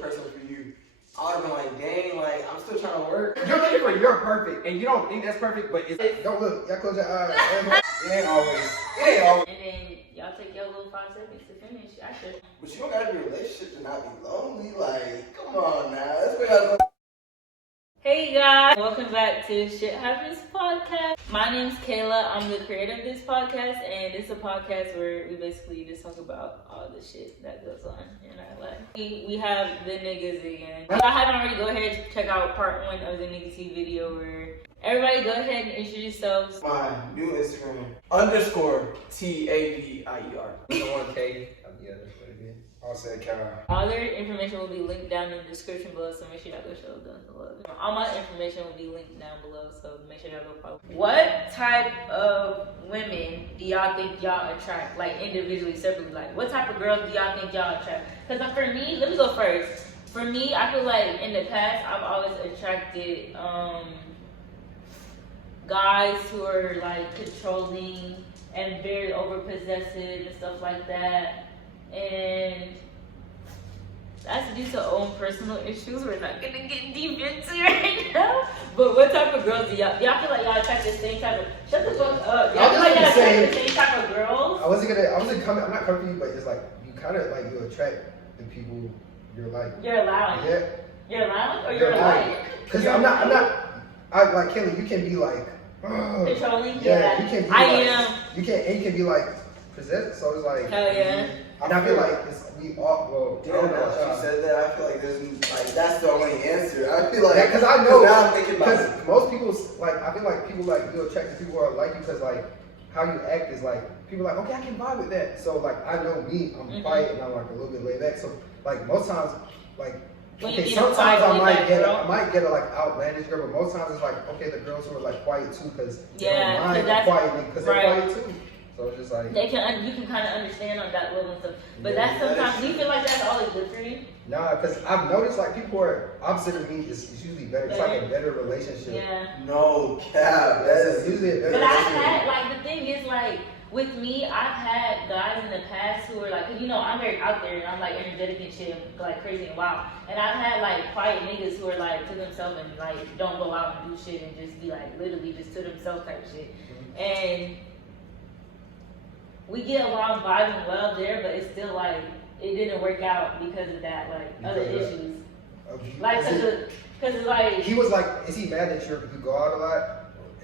person for you, I would've been like, dang, like, I'm still trying to work. You're looking for you're perfect, and you don't think that's perfect, but it's don't look. Y'all close your eyes. It ain't always. It ain't always. And then y'all take your little 5 seconds to finish. Actually. But you don't gotta be in a relationship to not be lonely. Like, come on now. That's what y'all. Hey guys, welcome back to Shit Happens Podcast. My name's Kayla. I'm the creator of this podcast, and it's a podcast where we basically just talk about all the shit that goes on in our life. We have the niggas again. If y'all haven't already, go ahead and check out part 1 of the Nigga T video where everybody go ahead and introduce yourselves. My new Instagram _TAVIER. The 1K. Yeah, that's what it is. I'll say Kyle. All their information will be linked down in the description below, so make sure y'all go show them the love. All my information will be linked down below, so make sure y'all go follow. What type of women do y'all think y'all attract, like individually, separately? Like, what type of girls do y'all think y'all attract? Because for me, let me go first. For me, I feel like in the past, I've always attracted guys who are like controlling and very overpossessive and stuff like that. And that's due to own personal issues we're not gonna get deep into right now. But what type of girls do y'all feel like y'all attract the same type of shut the fuck up? Y'all feel like y'all attract the same type of girls? I'm not coming for you, but it's like you kinda like you attract the people you're like. You're allowing. Yeah. You're allowing or you're like? Because I'm not like Kelly, you can be like controlling? Yeah, you can be I like, am. You can be like possessed, so it's like hell yeah. And I feel like we all well. Damn, now that you said that, I feel like there's like that's the only answer. I feel like because I know now I'm thinking about because most people like I feel like people like you attract to people who are like you because like how you act is like people are like okay I can vibe with that. So like I know me, I'm quiet and I'm like a little bit laid back. So like most times like okay sometimes I might get a like outlandish girl, but most times it's like okay the girls who are like quiet too because they don't mind quiet because they're quiet too. So it's just like you can kind of understand on that level and stuff, but that's sometimes. Do you feel like that's always good for you? Nah, because I've noticed like people who are opposite of me is usually better. It's like a better relationship. Yeah. No cap. That's usually a better. But I've had like the thing is like with me, I've had guys in the past who are like, cause you know I'm very out there and I'm like energetic and shit, like crazy and wild. And I've had like quiet niggas who are like to themselves and like don't go out and do shit and just be like literally just to themselves type shit. And we get along vibing well there, but it's still like it didn't work out because of that, like other issues. Like cause it's like he was like, is he mad that you go out a lot?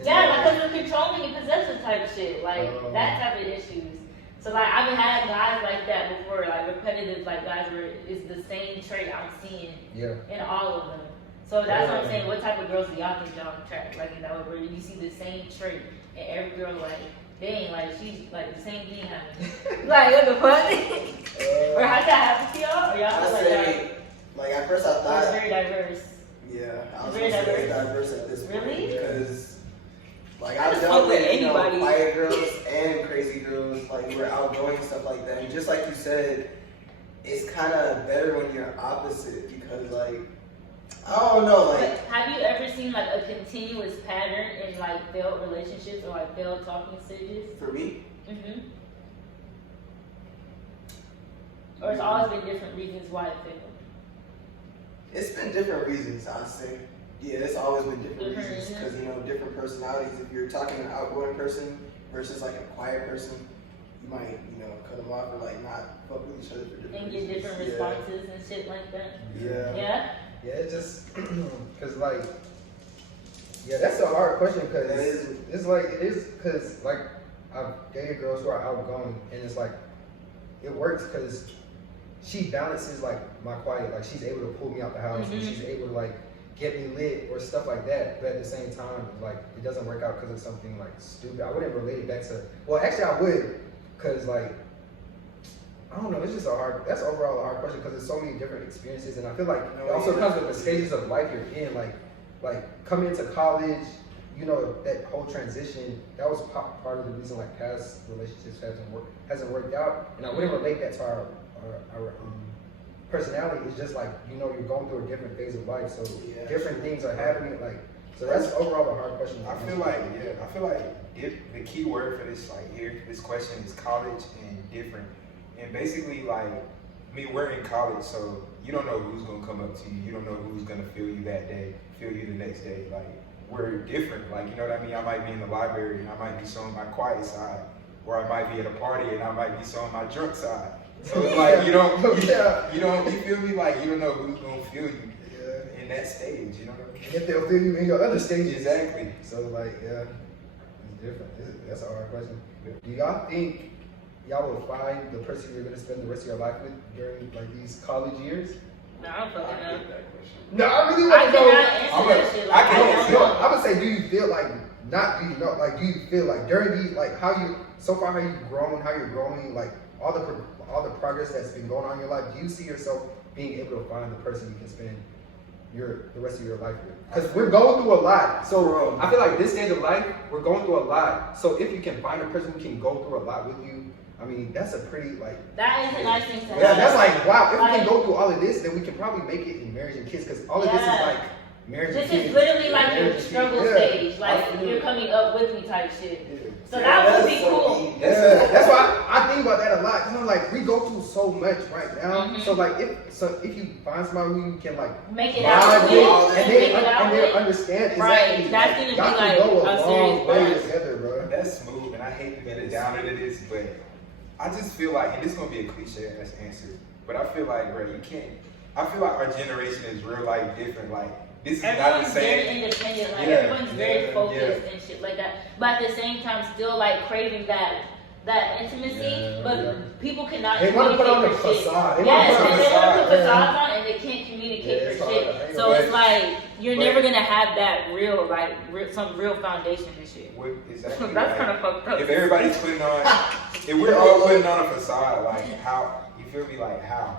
Yeah, like cause of controlling and possessive type shit, like that type of issues. So like I've had guys like that before, like repetitive, like guys where it's the same trait I'm seeing in all of them. So that's what I'm saying. What type of girls do y'all think y'all attract? Like in that way, where you see the same trait in every girl, like. Dang, like she's like the same thing happening. Like what the fuck? Or how'd that happen to y'all? Or y'all feel like that? Like at first I thought it's very diverse. Yeah, I was very very diverse at this point. Really? Because like I've dealt with quiet girls and crazy girls, like who are outgoing and stuff like that. And just like you said, it's kind of better when you're opposite because like I don't know, like. But have you ever seen like a continuous pattern in like failed relationships or like failed talking stages? For me? Or it's always been different reasons why it failed? It's been different reasons, I'd say. Yeah, it's always been different reasons because you know different personalities. If you're talking to an outgoing person versus like a quiet person, you might cut them off or like not fuck with each other for different reasons. And get different responses and shit like that. Yeah. Yeah. Yeah, it's just because like, yeah, that's a hard question because it's like it is because like I've dated girls who are outgoing and it's like it works because she balances like my quiet, like she's able to pull me out the house and she's able to like get me lit or stuff like that. But at the same time, like it doesn't work out because of something like stupid. I wouldn't relate it back to. Well, actually, I would because like. I don't know. It's just that's overall a hard question because there's so many different experiences, and I feel like it also comes with the stages of life you're in. Like coming into college, that whole transition. That was part of the reason like past relationships hasn't worked out, and I wouldn't relate that to our personality. It's just like you're going through a different phase of life, so different things are happening. Like so, that's overall a hard question. I feel like the key word for this this question is college and different. And basically, like, we're in college, so you don't know who's gonna come up to you. You don't know who's gonna feel you that day, feel you the next day. Like we're different. Like you know what I mean? I might be in the library and I might be showing my quiet side, or I might be at a party and I might be showing my drunk side. So it's like you don't, you feel me? Like you don't know who's gonna feel you in that stage. You know what I mean? If they'll feel you in your other stages. Exactly. So like, yeah, it's different. That's a hard question. Do y'all think y'all will find the person you're gonna spend the rest of your life with during like these college years? No, I don't fucking know. No, I really I want to know. cannot answer that shit. Like, I can't I answer. don't know. I would say, do you feel like not? Do you know? Like, do you feel like during these, like, how you so far, how you've grown, how you're growing, like all the progress that's been going on in your life? Do you see yourself being able to find the person you can spend the rest of your life with? Because we're going through a lot. So I feel like this stage of life, we're going through a lot. So if you can find a person who can go through a lot with you, I mean, that's a pretty like. That is a nice thing to have. Yeah, that's like wow. If we can go through all of this, then we can probably make it in marriage and kids. Because all of this is like marriage and This kids. is literally like marriage your and kids. struggle Yeah. stage. Like you're coming up with me type shit. So Yeah, that would that's be so cool. deep. Yeah, that's why I think about that a lot. Cause I'm like, we go through so much right now. Mhm. So like, if you find somebody who you can like Make it bond out with, with and make it out they with. understand Right, exactly. that's gonna be y'all like can go a a serious long way bond. together, bro. That's smooth, and I hate to be the downer to this, but I just feel like, and this is gonna be a cliche ass answer, but I feel like, bro, you can't. I feel like our generation is real life different. Like this is not the Everyone's very same. independent, like Yeah, everyone's very yeah, focused and shit like that. But at the same time, still like craving that intimacy. Yeah, but yeah. people cannot They want to put on a communicate for shit. facade. They Yes, want and to they put on want a to put facade. facades on and they can't communicate Yeah, it's for hard. shit. I ain't So gonna it's like you're but- never gonna have that real, like some real foundation and shit. What, exactly. That's like, kind of fucked up. if everybody's putting on, if we're all putting on a facade, like how you feel me? Like how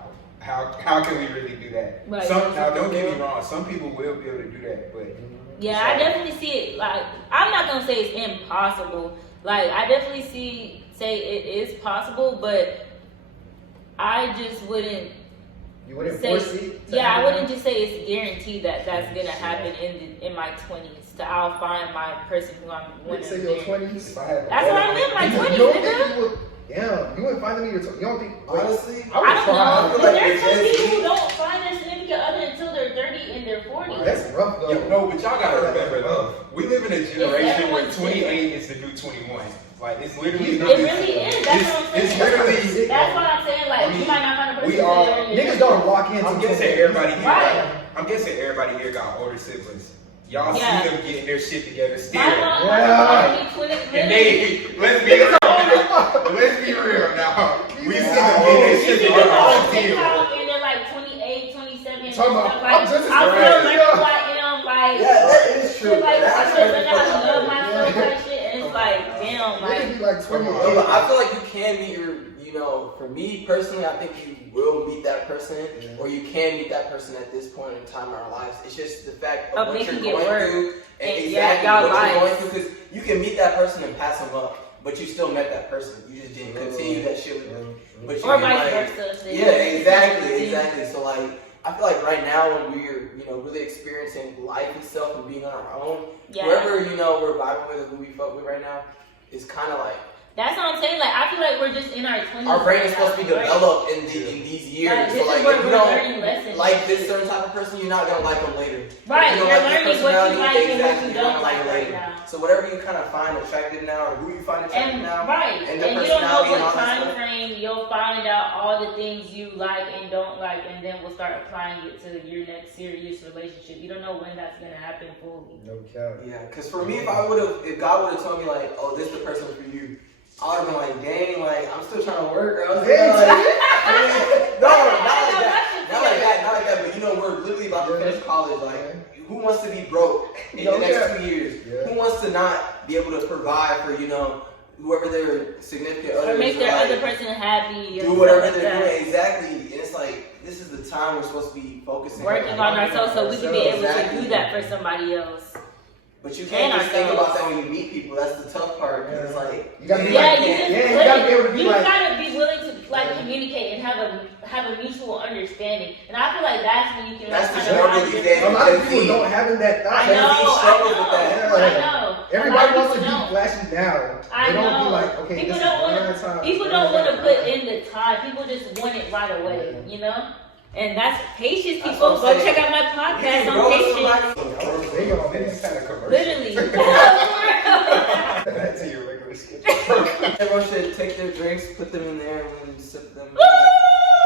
can we really do that? Right. Now don't get me wrong. Some people will be able to do that, but Yeah, I definitely see it. Like, I'm not gonna say it's impossible. Like, I definitely say it is possible, but I just wouldn't You wouldn't say. force it. Yeah, I wouldn't just say it's guaranteed that that's gonna happen in my 20s. I'll find my person who I'm You wanting say to your marry. 20s. if I had, That's what I'm in my You 20s, don't nigga. think you would? Damn, you wouldn't find them in your 20s. You don't think? Honestly, I would I don't try. know. feel like There's it's some just people who me. don't find their significant other until they're 30 and they're 40. That's rough though. Yo, no, but y'all gotta remember though, we live in a generation where everyone's 28 is the new 21. Like it's literally. It really is. That's what I'm It's saying. literally. That's what I'm saying. Like, I mean, you might not find a person we all- until they're Niggas don't walk in. I'm guessing everybody here. Right. I'm guessing everybody here got older siblings. Y'all Yeah. see them getting their shit together still. My mom Yeah. be 20 And they, let's be real. Let's be real now. We see them getting their You shit see them together on still. TikTok and they're like 28, 27, and Talking about, stuff. I'm Like, just as I feel crazy. like who I am, like, yeah, that is true. shit, like, I That's feel what like the I fuck love I'm myself, doing. like shit, and it's like, damn, Niggas like, be like 28. No, but I feel like you can meet your, for me personally, I think you will meet that person, or you can meet that person at this point in time in our lives. It's just the fact of what you're making it going work. through, and And exactly y'all what you're lives. going through. Because you can meet that person and pass them up, but you still met that person. You just didn't continue that shit with them. But you or can, vice like, versa. They yeah, don't exactly, see- exactly. So like, I feel like right now when we're, really experiencing life and stuff and being on our own, Yeah. whoever, we're vibing with, who we fuck with right now, is kind of like, That's what I'm saying. Like, I feel like we're just in our 20s. our brain is right supposed to be now, right? developed in these years. Like, So this like, is where if you we're don't learning lessons. like this certain type of person, you're not gonna like them later. Right, If you you're don't like learning this what you personality, like and what exactly, you you're don't gonna like it right later. now. So whatever you kind of find attractive now, or who you find attractive And now, right, and and their you don't know personality and all what that time stuff. frame you'll find out all the things you like and don't like, and then we'll start applying it to your next serious relationship. You don't know when that's gonna happen fully. No cap. Yeah, because for me, if God would have told me like, oh, this is the person for you, I would have been like, dang, like I'm still trying to work. I was like, no, not like that. But we're literally about to finish college. Like, who wants to be broke in the next 2 years? Yeah. Who wants to not be able to provide for whoever their significant other Or make is, their like, other person happy. do whatever they're doing exactly? And it's like this is the time we're supposed to be focusing Working on ourselves so we can be able to Exactly. do that for somebody else. But you can't And just think ourselves. about that when you meet people. That's the tough part. 'Cause it's like You gotta be Yeah, like, you just you gotta be able to be you like, gotta be willing to like communicate and have a mutual understanding. And I feel like that's when you can That's the kind of struggle find these your- days. a lot of people don't have that thought. I know, He struggles I with that. know, I know. Everybody A lot of wants to be people don't. flashy now. I They don't know. be like, okay, People this don't is wanna- one time. People don't want to put in the time. People just want it right away, you know? And that's patience, That's people. what Go I'm saying. check out my podcast You on know patience. They gonna Man, be it's kind of commercial. Literally. Back to your regular schedule. Everyone should take their drinks, put them in there, and sip them.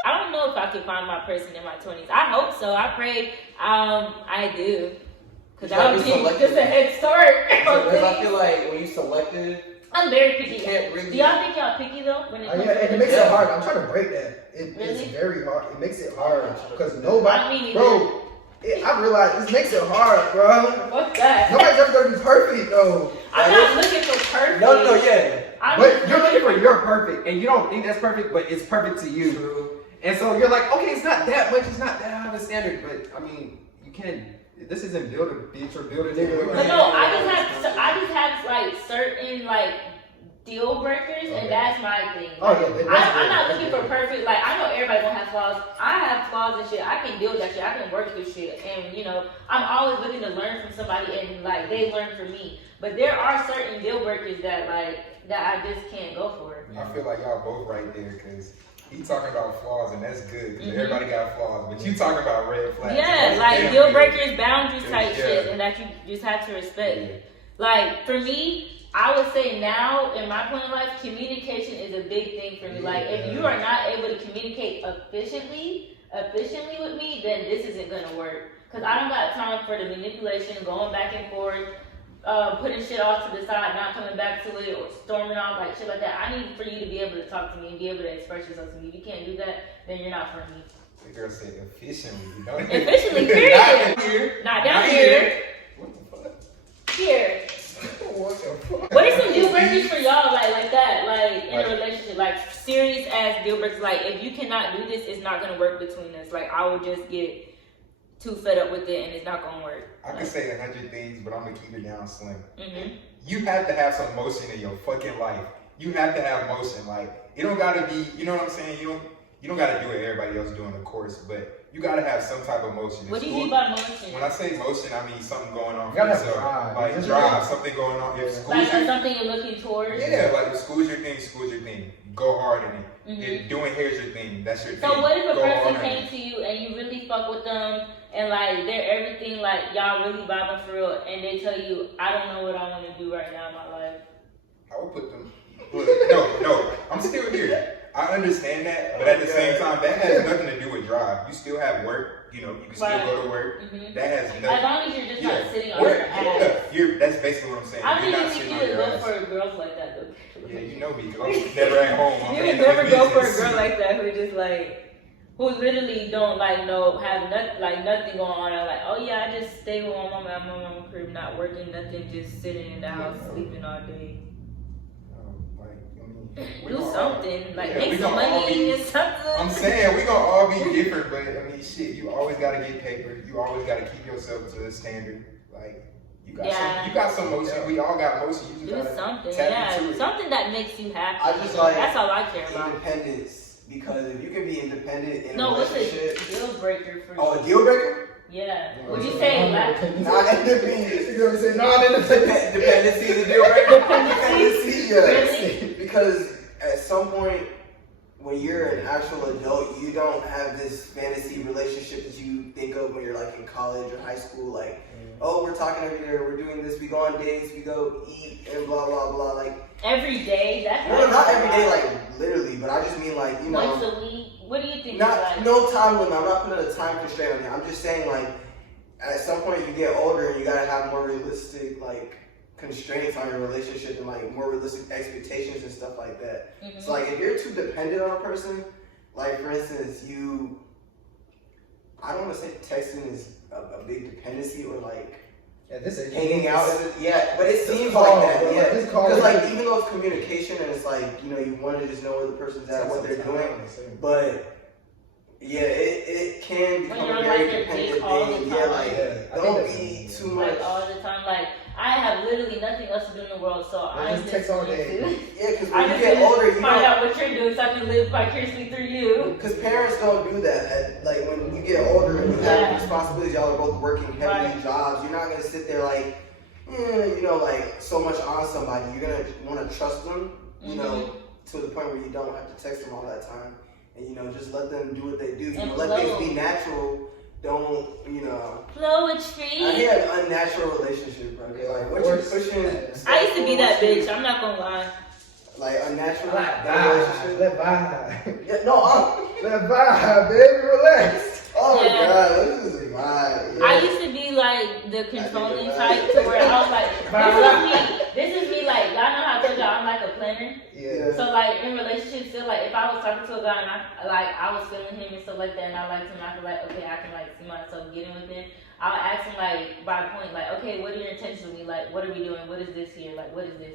I don't know if I can find my person in my 20s. I hope so. I pray I do. Because that would be just a head start. Because I feel like when you selected, I'm very picky. you can't really. Do y'all think y'all picky though? When it comes yeah, to and it makes it hard. I'm trying to break that. It's Really? very hard. It makes it hard because I nobody, mean, bro. I realize this makes it hard, bro. What's that? Nobody's ever gonna be perfect though. I'm not looking for perfect. No, yeah. I'm But just you're looking for your perfect, and you don't think that's perfect, but it's perfect to you. True. And so you're like, okay, it's not that much, it's not that high of a standard, but I mean, you can't. This isn't build a bitch or build a nigga. But no, I just have like certain like deal breakers, Okay. and that's my thing. Oh yeah, that's I'm not good. looking for perfect. Like I know everybody gonna have flaws. I have flaws and shit. I can deal with that shit. I can work with shit, and you know, I'm always looking to learn from somebody, and like they learn from me. But there are certain deal breakers that I just can't go for. I feel like y'all both right there because he talking about flaws and that's good because Mhm. everybody got flaws, but you talking about red flags. Yeah, That's like damn deal good. breakers, boundaries type Yeah. shit, and that you just have to respect. Yeah. Like for me, I would say now in my point of life, communication is a big thing for me. Like if you are not able to communicate efficiently with me, then this isn't gonna work. Cause I don't got time for the manipulation, going back and forth, putting shit off to the side, not coming back to it, or storming off like shit like that. I need for you to be able to talk to me and be able to express yourself to me. If you can't do that, then you're not for me. The girl said efficiently. Don't Efficiently, period. Not here. Not down Not here. What the fuck? Here. What the fuck? What are some deal breakers for y'all like that, like in Like- a relationship, like serious ass deal breakers? Like if you cannot do this, it's not gonna work between us. Like I will just get too fed up with it and it's not gonna work. I could say 100 things, but I'm gonna keep it down slim. Mm-hmm. You have to have some motion in your fucking life. You have to have motion. Like it don't gotta be. You know what I'm saying? You don't gotta do what everybody else doing, of course, but you gotta have some type of motion. What do you School- mean by motion? When I say motion, I mean something going on You for gotta have yourself. drive. Like Just drive, like- something going on. If school's Like your, something you're looking towards? yeah, like if school's your thing, school's your thing. Go hard in it. Mhm. If doing hair's your thing, that's your thing. So what if a Go person hard in came it. to you and you really fuck with them and like they're everything, like y'all really vibing for real, and they tell you, I don't know what I want to do right now in my life? I would put them. Look, no, I'm still here. I understand that, but at the same time, that has nothing to do with drive. You still have work. You know, you can still Right. go to work. Mhm. That has As nothing. long as you're just not sitting on Work, your ass. that's basically what I'm saying. I You're think not you sitting need on to your go ass. for girls like that though. Yeah, you know me, because I'm never at home. I'm You handling would never go for a business. girl like that who just like, who literally don't like know, have nothing going on. I'm like, oh yeah, I just stay with my mama at my mama crib, not working, nothing, just sitting in the house, sleeping all day. We Do gonna all- something, like yeah, we make some gonna all money be- and something. I'm saying we gonna all be different, but I mean, shit, you always gotta get paper. You always gotta keep yourself to a standard. Like you got some motion. We all got motion. You just Do gotta something, tap yeah, into it. something that makes you happy. I just like That's all I care about. independence, because if you can be independent in a No, what's a relationship. deal breaker for Oh, you? a deal breaker? Yeah. Would you say like Not independence. You know what I'm saying? Non-independent. Dependency is a deal breaker. Dependency? Yes. Really? Because at some point, when you're an actual adult, you don't have this fantasy relationship that you think of when you're like in college or high school. Like, oh, we're talking every day, we're doing this, we go on dates, we go eat, and blah blah blah. Like, every day? That's no, not every day, like literally, but I just mean like, you once know, a week. What do you think? not is like? no time limit. I'm not putting a time constraint on it. I'm just saying like, at some point you get older and you gotta have more realistic like constraints on your relationship and like more realistic expectations and stuff like that. Mhm. So like if you're too dependent on a person, like for instance, I don't want to say texting is a big dependency or like Yeah, this is hanging out. Yeah, but it seems call, like that. bro. Yeah, This call because is- like even though it's communication and it's like you want to just know where the person's at, what they're doing, but yeah, it can When become you're a on, very like, your dependent dick all the thing. time. Yeah, like Yeah, I think don't that's- be too much. Like all the time. Like I have literally nothing else to do in the world, so Yeah, I'm just just text all going day. to. Yeah, because I when you just get want older, to you find don't. out what you're doing so I can live vicariously through you. Because parents don't do that. Like when you get older and you have Yeah. responsibilities, y'all are both working heavy Right. jobs. You're not gonna sit there like, like so much on somebody. You're gonna want to trust them, Mm-hmm. to the point where you don't have to text them all that time. and you know, just let them do what they do. You And know, let things be natural. Don't, you know. Poetry. I had an unnatural relationship, bro. Like, what you pushing? I used to be that bitch. I'm not gonna lie. Like, unnatural Let relationship. vibe. Yeah, no, Let vibe, baby, relax. oh Yeah. god, this is mine. I used to be like the controlling type to where I was like, this is me like, y'all know how I told y'all I'm like a planner. Yeah. So like in relationships, still like if I was talking to a guy and I was feeling him and stuff like that, and I liked him, I feel like okay, I can like see myself getting with him. I'll ask him like by point, like okay, what are your intentions with me? Like what are we doing? What is this here? Like what is this?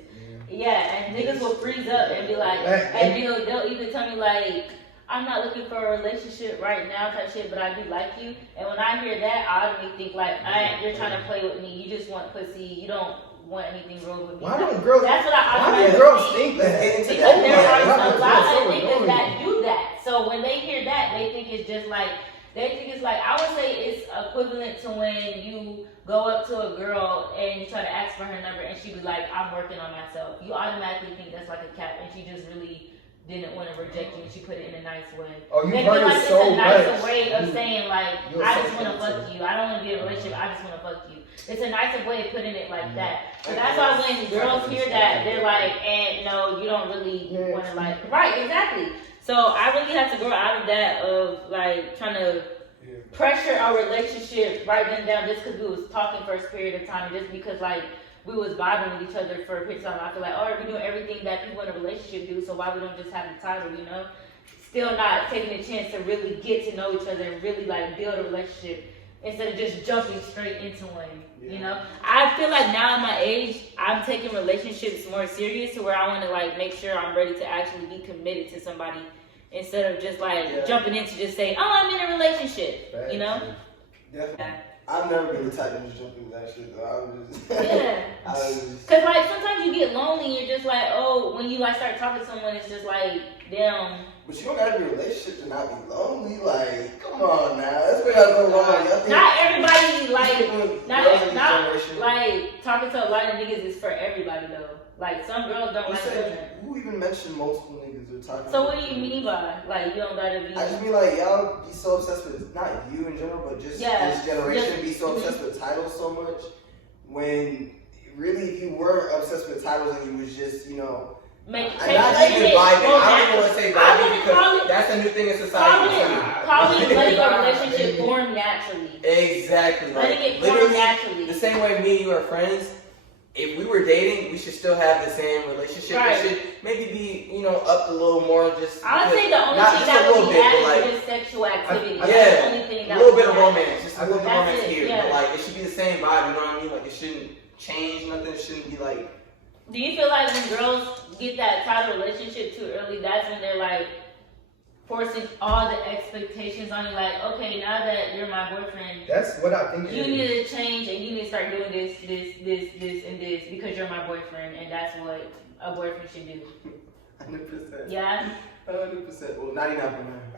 Yeah, and niggas will freeze up and be like, and they'll either tell me like, I'm not looking for a relationship right now type shit, but I do like you. And when I hear that, I automatically think like, you're trying to play with me. You just want pussy. You don't want anything real with me. Why don't girls? That's what I Why do automatically girls think. think that? Because there are Yeah. a lot of So niggas annoying. that do that. So when they hear that, they think it's just like, I would say it's equivalent to when you go up to a girl and you try to ask for her number and she be like, I'm working on myself. You automatically think that's like a cap and she just really didn't want to reject you and she put it in a nice way. Oh, you They heard feel like it it's so a nicer much. way of saying like, you're I so just want to sensitive. fuck you. I don't want to be in a relationship. I just want to fuck you. It's a nicer way of putting it like that. So that's why when girls hear that, they're like, and no, you don't really want to like, right, exactly. So I really had to grow out of that of like trying to pressure our relationship right then and down just because we was talking for a period of time, just because like we was vibing with each other for a period of time. I feel like, oh, we're doing everything that people in a relationship do, so why we don't just have the title, you know? Still not taking a chance to really get to know each other and really like build a relationship instead of just jumping straight into one. You know, I feel like now at my age, I'm taking relationships more serious to where I want to like make sure I'm ready to actually be committed to somebody instead of just like jumping in to just say, oh, I'm in a relationship. You know? Definitely. I've never been the type to just jump into that shit though. I was just Yeah. I was just Cause like sometimes you get lonely and you're just like, oh, when you like start talking to someone, it's just like, damn. but you don't gotta be in a relationship to not be lonely. Like, come on now. That's where y'all go wrong. Y'all think Not everybody like girls not in this generation- like talking to a lot of niggas is for everybody though. Like some girls don't Who like doing said, that. who even mentioned multiple niggas or talking? So what do you mean by like you don't gotta be? I just mean like y'all be so obsessed with not you in general, but just this generation be so obsessed with titles so much. When really, if you were obsessed with titles and you was just, you know, Make I'm not even vibing. I don't even want to say vibing because that's a new thing in society. Probably letting a relationship form naturally. Exactly. Letting Like, it form literally, naturally. the same way me and you are friends. If we were dating, we should still have the same relationship. Right. It should maybe be, you know, up a little more. Just I would say the only not thing just that a would little be bit, added but like is sexual activity. yeah, That's the only thing a that little would bit of be added. romance, just a little bit of That's romance it, here. yeah. But like it should be the same vibe. You know what I mean? Like it shouldn't change nothing. It shouldn't be like. Do you feel like when girls get that title relationship too early, that's when they're like forcing all the expectations on you? Like, okay, now that you're my boyfriend, That's what I think. you need to change and you need to start doing this, and this because you're my boyfriend, and that's what a boyfriend should do. 100%. Yeah. 100%. Well, 99%.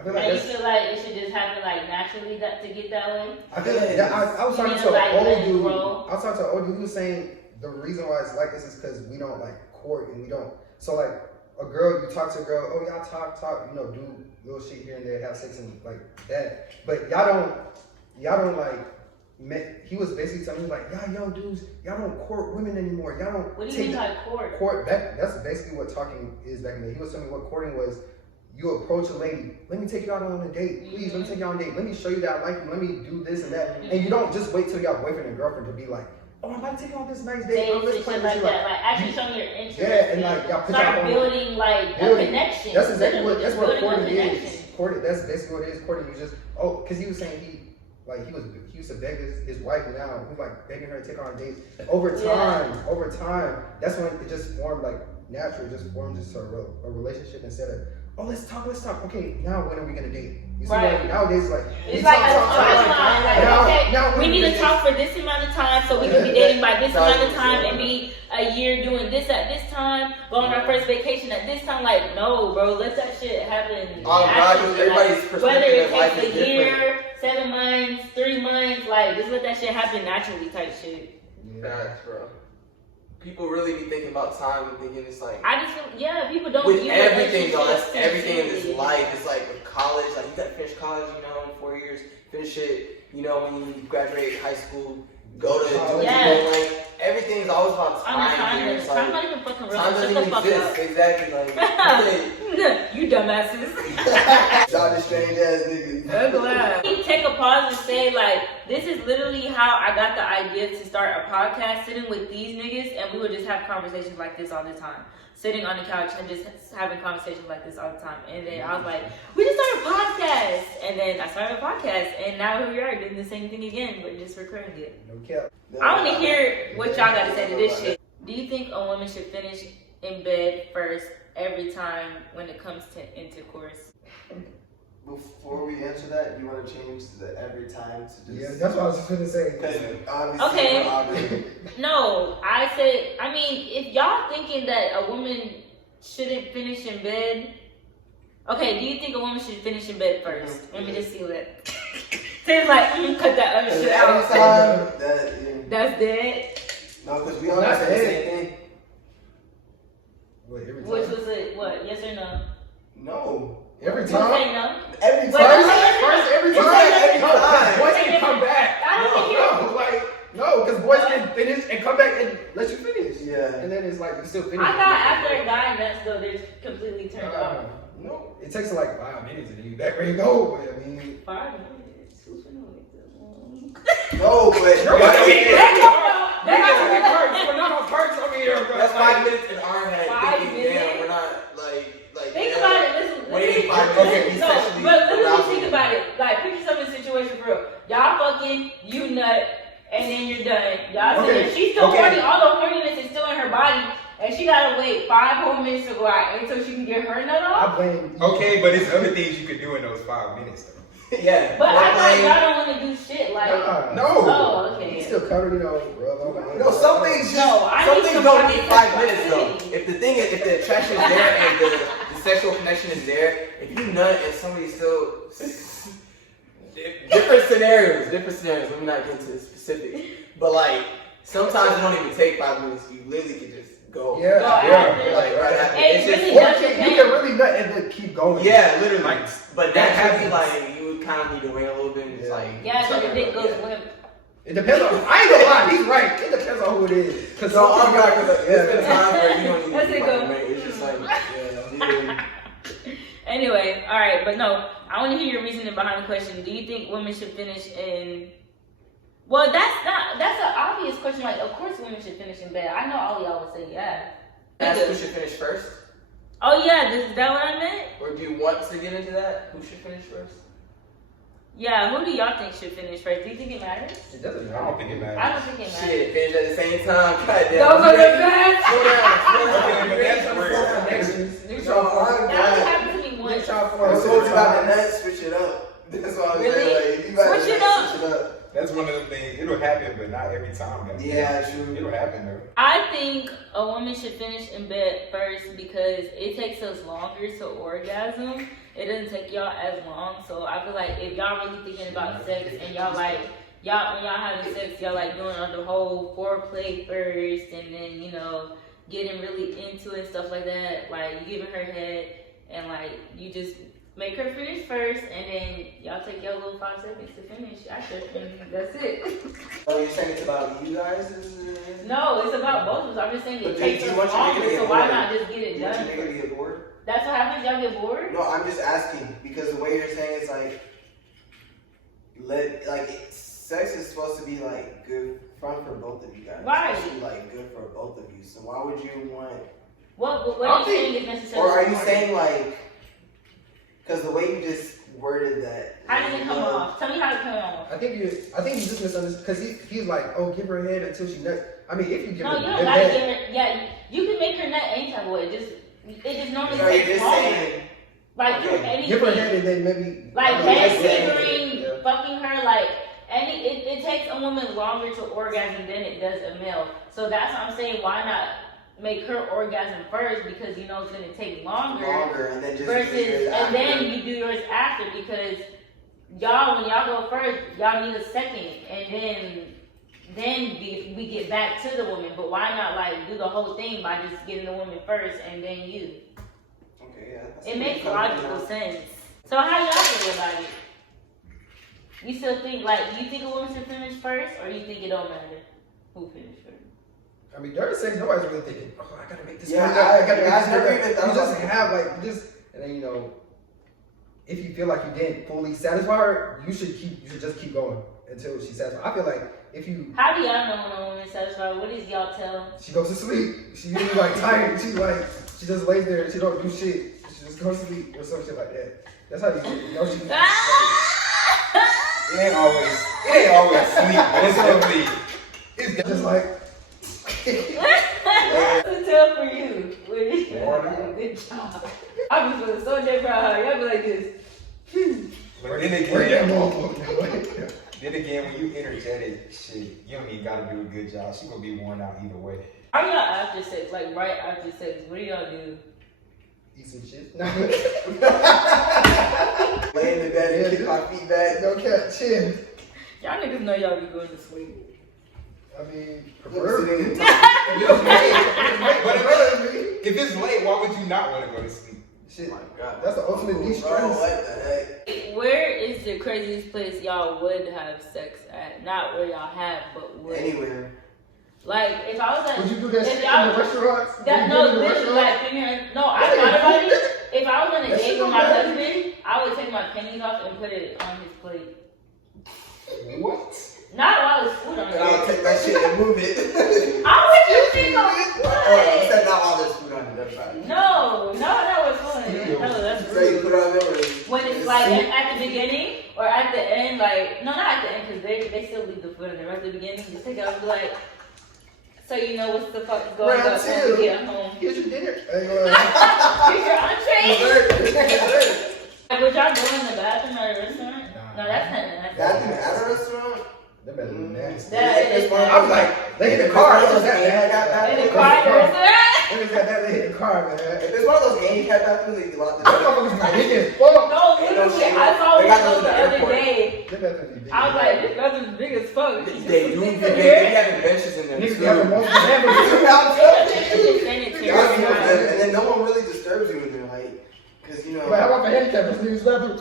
I feel like And you that's. feel like it should just happen like naturally to get that way. I feel like I was You talking need to to, like, an let old it dude. grow. I was talking to an old dude. He was saying the reason why it's like this is because we don't like court and we don't. So like a girl, you talk to a girl. Oh, y'all talk, you know, do little shit here and there, have sex and like that. But y'all don't like. He was basically telling me like, y'all young dudes, y'all don't court women anymore. Y'all don't. What do you mean by court? Court. That's basically what talking is back in the day. He was telling me what courting was. You approach a lady, let me take you out on a date. Please, let me take you out on a date. Let me show you that I like you. Let me do this and that. And you don't just wait till you have boyfriend and girlfriend to be like, oh, I'm about to take you on this nice date. Oh, let's Dates play and this. shit like that. Like actually showing your interest. Yeah, and like y'all put start y'all on. building like a Building. connection. That's exactly Literally what that's just what building a courting connection. is. Courting. That's basically what it is. Courting. You just because he was saying he used to beg his wife now. He was like begging her to take her on dates. Over time, that's when it just formed like natural. It just formed just a relationship instead of. Oh, let's talk. Okay, now when are we gonna date? You see, Right. like, nowadays, like It's we like talk, a talk, talk, timeline. Like, now- okay, now we when need we to do talk for this amount of time so we can be dating by this amount of time and be a year doing this at this time, go on our first vacation at this time. Like, no, bro, let that shit happen. Oh God, naturally. everybody's Like, perspective whether it of life takes is a different. year, 7 months, 3 months, like, just let that shit happen naturally type shit. Facts, bro. people really be thinking about time and thinking it's like. I just feel, yeah, people don't With view everything, though, that's relationships everything in this seriously. life. It's like with college, like you gotta finish college, in 4 years, finish it, when you graduate high school, go to Yes. like everything's always about I'm not time. Here. timeless. It's Time's like, not even fucking real. time Shut doesn't the even fuck exist. up. Exactly, like You dumbasses. y'all just strange ass niggas. I'm glad. Take a pause and say, like, this is literally how I got the idea to start a podcast, sitting with these niggas, and we would just have conversations like this all the time. Sitting on the couch and just having conversations like this all the time. And then I was like, we just started a podcast. And then I started a podcast, and now here we are doing the same thing again, but just recording it. No cap. I want to hear what y'all got to say to this shit. Do you think a woman should finish in bed first every time when it comes to intercourse? Before we answer that, you want to change the every time to just. Yeah, that's what I was just gonna say. Because obviously, Okay. we're obvious. No, I mean, if y'all thinking that a woman shouldn't finish in bed, okay, do you think a woman should finish in bed first? Let me just see that. They're like, cut that other shit Every out. time that, That's dead. no, because we all Not say the dead. same thing. Wait, every time. Which was it? What? Yes or no? No. Every You time. say no? Every Wait, time. First, every It's time. like every No, time. boys can come back. I don't think No, like no, because boys can finish and come back and let you finish. Yeah. And then it's like you still finish. I thought after a guy nuts though, they're completely turned off. No, it takes like 5 minutes and then you back where you go. But I mean, 5 minutes. Who's gonna wait that long? No, but you're gonna be They got to be We're not on parts over here. Bro. that's 5 minutes in our head. 5 Thinking, minutes? damn, we're not like. Think yeah, about it. Listen, waiting 5 listen, minutes. to be no, sexually but literally aroused. think about it. Like, picture yourself in a situation for real. Y'all fucking, you nut, and then you're done. Y'all Okay, sitting, she's still okay. horny. All the horniness is still in her body, and she gotta wait 5 whole minutes to go out until she can get her nut off. I blame. Okay, but there's other things you could do in those 5 minutes, though. Yeah. But I thought like, y'all don't want to do shit like. Nah. No. Oh, You okay. still covered, rub on. no, some things just, No, I some need things some don't fucking need 5 minutes though. proximity. If the thing is, if the attraction is there and the sexual connection is there, if you nut and somebody's still different scenarios. Let me not get into the specifics, but like sometimes it don't even take 5 minutes. You literally can just go. Yeah, Go yeah. Like right after. Hey, It's just, really Or does you depend. can really nut and then keep going. yeah, literally. Like, But that naturally, happens. like you would kind of need to wait a little bit. And it's Yeah. like Yeah, so your dick goes yeah. limp. It depends on. I ain't gonna lie, he's right. It depends on who it is. Cause No, some I'm people- not because there's been yeah. times where you don't even That's it, fucking go. wait. It's just like yeah. Anyway, all right, but no, I want to hear your reasoning behind the question. Do you think women should finish in? Well, that's an obvious question. Like, of course, women should finish in bed. I know all y'all would say yeah. Ask who should finish first, Oh yeah, is that what I meant? or do you want to get into that? Who should finish first? Yeah, who do y'all think should finish first? Do you think it matters? It doesn't I matter. don't think it matters. I don't think it matters. Shit, finish at the same time. Goddamn. Go to the bed. Slow down. Okay, but that's where- Connections. Niggas No, try to I'm That only glad. happened to me once. Niggas try to I force told you it. about the net, switch it up. That's what I'm Really? saying. Like, you gotta Switch it up. Switch it up. That's one of the things. It'll happen, but not every time. Though. Yeah, true. It'll happen though. I think a woman should finish in bed first because it takes us longer to orgasm. It doesn't take y'all as long. So I feel like if y'all really thinking about sex and y'all like, when y'all having sex, y'all like doing the whole foreplay first and then, getting really into it and stuff like that. Like you giving her head and like you just make her finish first and then y'all take your little 5 seconds to finish after and that's it. Oh, you're saying it's about you guys? No, it's about both of us. I'm just saying But it do takes you us want your nigga longer, to get so why bored? not just get it You want done? your nigga to get bored? That's what happens. Y'all get bored. No, I'm just asking because the way you're saying it's like sex is supposed to be like good fun for both of you guys. Right. It's supposed to be like good for both of you. So why would you want? What are you saying is necessary? Or are you saying like? Because the way you just worded that. How did it come off? Tell me how it came off. I think you just misunderstood because he's like, oh, give her a head until she nuts. I mean, if you give No, her you a don't gotta head, give her. Yeah, you can make her nut any type of way. It just normally No, you're takes just longer. saying. Like Okay. anything. give her a head and then maybe Like I mean, head that's it. fingering, Yeah. fucking her, like it takes a woman longer to orgasm than it does a male. So that's what I'm saying. Why not make her orgasm first because you know it's gonna take longer And then just versus do yours and after. then you do yours after because y'all when y'all go first y'all need a second and then then we get back to the woman. But why not like do the whole thing by just getting the woman first and then you? Okay, yeah. It makes logical sense. So how y'all feel about it? You still think like you think a woman should finish first, or you think it don't matter who finished first? I mean, during sex, nobody's really thinking, oh, I gotta make this. Yeah, work. I gotta make I this never work. even thought You just about have like just, and then you know, if you feel like you didn't fully satisfy her, you should just keep going until she's satisfied. I feel like if you, How do y'all know when a woman's satisfied? What does y'all tell? she goes to sleep, she usually like tired, she just lays there, she don't do shit, she just goes to sleep or some shit like that. That's how you know she. It ain't always sleep, but it's definitely. It's just like. What's the tell for you? Water. Good job. I be feeling so damn proud. Y'all be like this. But Where that then motherfucker? again, when you energetic, shit, you don't even gotta do a good job. She gonna be worn out either way. Are y'all after sex? Like right after sex? What do y'all do? Eat some shit. Lay in the bed and kick my feet back. No cat chin. Y'all niggas know y'all be going to sleep. I mean, Sitting preferably. in- But if it's late, why would you not want to go to sleep? Shit, Oh my God. that's the ultimate Bro, de-stress. what the heck? Where is the craziest place y'all would have sex at? Not where y'all have, but would. Anywhere. Like if I was at Would you do that if shit in y'all- the restaurants? That, Would you do it no, in the this is restaurant? like figuring. No, I thought about it. If I was on a That date shit with my don't matter. husband, I would take my pennies off and put it on his plate. What? Not while there's food on And I'll it. take that shit and move it. I would just think of Oh, you what? said not while there's food on it. That's right. No, that was fun. No, that's So you put rude. it on there. When it's like at the beginning or at the end, like no, not at the end because they still leave the food in there. At the beginning, just take it out and be like. So you know what's the fuck going Round up when two. we get home. Here's your dinner. Here's your entree. Dessert. Like, would y'all go in the bathroom at a restaurant? Nah. No, that's kind of nasty. Bathroom at a restaurant? That better be nasty. That is I was like, they hit the car. It was that in the bad. car at the restaurant. It was that bad. They hit the car, man. If it's one of those handicap bathrooms, they lock the That door. motherfucker's like, he get fucked. No, literally, I saw They one got those the at the other airport. day. That bathroom be big. I was like, this bathroom's big as fuck. They do. They have benches in there. Niggas too. have a most Yeah, and then no one really disturbs you in there, like, cause you know. But how about the handicap? This nigga's bathroom.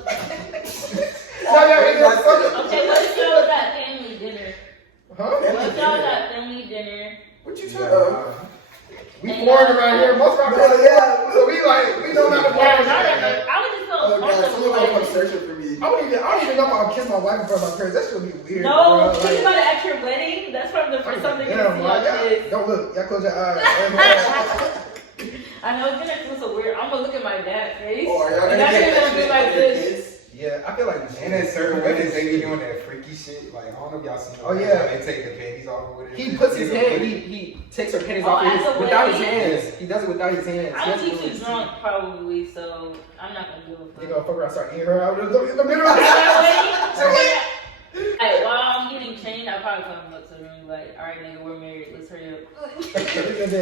Now y'all in there fucking. Okay, what if y'all was at family dinner? Huh? What if y'all was at family dinner? What you talking about? We foreign around here. Most of our Yeah, brothers, yeah. so we like, we know not to Yeah, foreign. not that, I would just feel Oh God, someone uncomfortable. come searching for me. I don't even know if I'll kiss my wife in front of my parents. That should be weird. No, bro. think about it at your wedding. That's probably the first time they can Damn, see bro. y'all Y'all, kiss. don't look. Y'all close your eyes. I know it's gonna feel so weird. I'm gonna look at my dad's face. Oh, are y'all and gonna that's get gonna be like this. Yeah, I feel like. And in certain weddings, they be doing that freaky shit. Like, I don't know if y'all seen Oh, yeah. They take the panties off or whatever. He puts his hand, he takes her panties Oh, off at his, the without his wedding? hands. He does it without his hands. I'm He too has to- drunk probably, so I'm not gonna do it. You gonna fuck around, start eating her out in the middle of Like, while I'm getting changed, I'll probably come up to the room like, all right, nigga, we're married. Let's hurry up.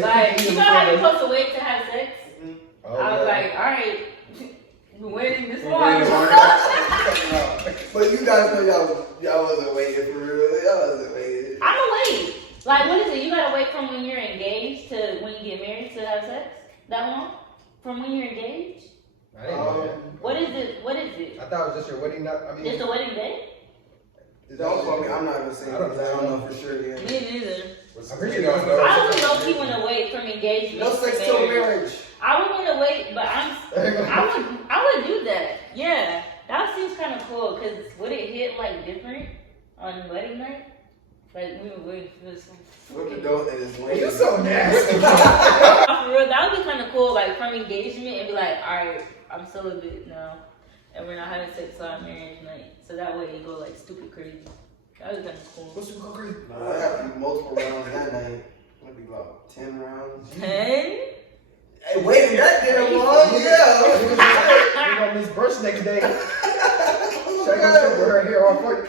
Like, you know how you supposed to wait to have sex? Oh, I was yeah. like, all right, been waiting this We're long. waiting on But you guys know y'all wasn't waiting for real. Y'all wasn't waiting. I'm gonna wait. Like, what is it? You gotta wait from when you're engaged to when you get married to have sex? That long? From when you're engaged? I didn't know that. What is it? What is it? I thought it was just your wedding night. I mean, Just the wedding day? Don't quote me. I'm not gonna say I don't because I don't know for sure. Yeah. Me neither. I'm pretty sure don't know. I would low-key wanna wait from engagement No sex to till marriage. marriage. I would wanna wait, but I would do that. Yeah. That seems kind of cool, cause would it hit like different on wedding night? Like we were waiting for this one. With the dough that is lame. You so nasty. For real, that would be kind of cool, like from engagement and be like, all right, I'm celibate now, and we're not having sex on marriage night, so that way you go like stupid crazy. That would be kind of cool. What's your crazy? Nah, I have to do multiple rounds that night. Maybe about 10 rounds. 10? Hey, wait, that damn long? Yeah. You gonna miss brunch next day. Oh, Shaq gonna sit with her hair all funny.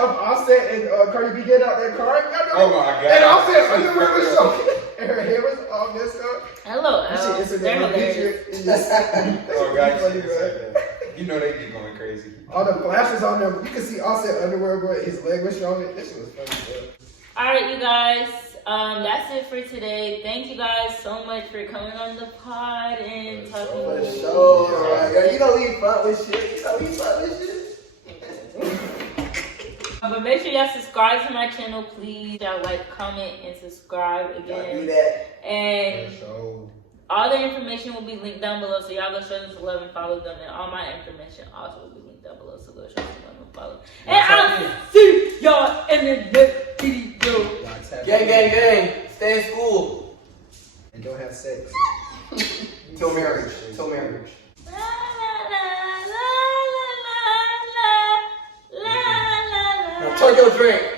Offset and Cardi B get out that car. Oh my God. And Offset underwear was showing. And her hair was all messed up. Hello, You Elle. should They're Instagram hilarious. picture. Oh God, Funny, you bro. said that. You know they be going crazy. All the flashes on them. You can see Offset underwear, bro. His leg was showing. This shit was funny, bro. Alright, you guys. That's it for today. Thank you guys so much for coming on the pod and talking For with me. sure, right? Yo, you don't leave fun with shit. You don't leave fun with shit. But make sure y'all subscribe to my channel, please. Y'all like, comment, and subscribe Y'all do again. that. And So, all the information will be linked down below, so y'all go show them some love and follow them. And all my information also will be linked down below, so go show them some love and follow. And I'll see y'all in the next video. y'all tap Gang, in gang, gang. Stay in school. and don't have sex. Till marriage. Till marriage. La, la, la, la, la, la, la, la, la, la. Now, chug your drink.